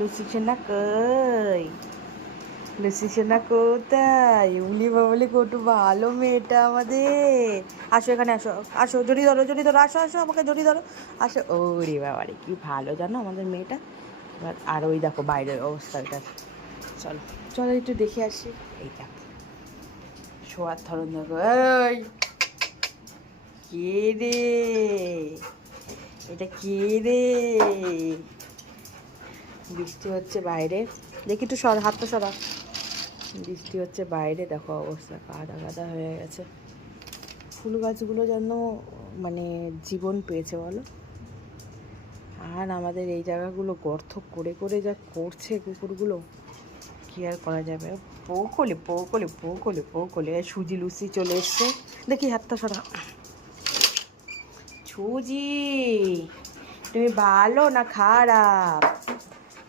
লুচি সোনা কই? লুচি সোনা কোথায়? উলি বাবলি কটু ভালো মেয়েটা আমাদের। আসো এখানে আসো, আসো জড়ি ধরো, জড়ি ধরো, আসো আসো আমাকে জড়ি ধরো, আসো। ওরে বাবারে কি ভালো জানো আমাদের মেয়েটা। এবার আর ওই দেখো বাইরের অবস্থাটা, চলো চলো একটু দেখে আসি। এই দেখো শোয়ার ধরন দেখো। এই কে রে? এটা কে রে? বৃষ্টি হচ্ছে বাইরে, দেখি একটু সর, হাতটা সরা। বৃষ্টি হচ্ছে বাইরে, দেখো অবস্থা কাদা কাদা হয়ে গেছে। ফুল গাছগুলো যেন মানে জীবন পেয়েছে বলো। আর আমাদের এই জায়গাগুলো গর্ত করে করে যা করছে কুকুরগুলো, কি আর করা যাবে। পৌকলে পৌকলে পৌকলে পৌকলে সুজি লুচি চলে এসছে, দেখি হাতটা সরা। সুজি তুমি ভালো না খারাপ?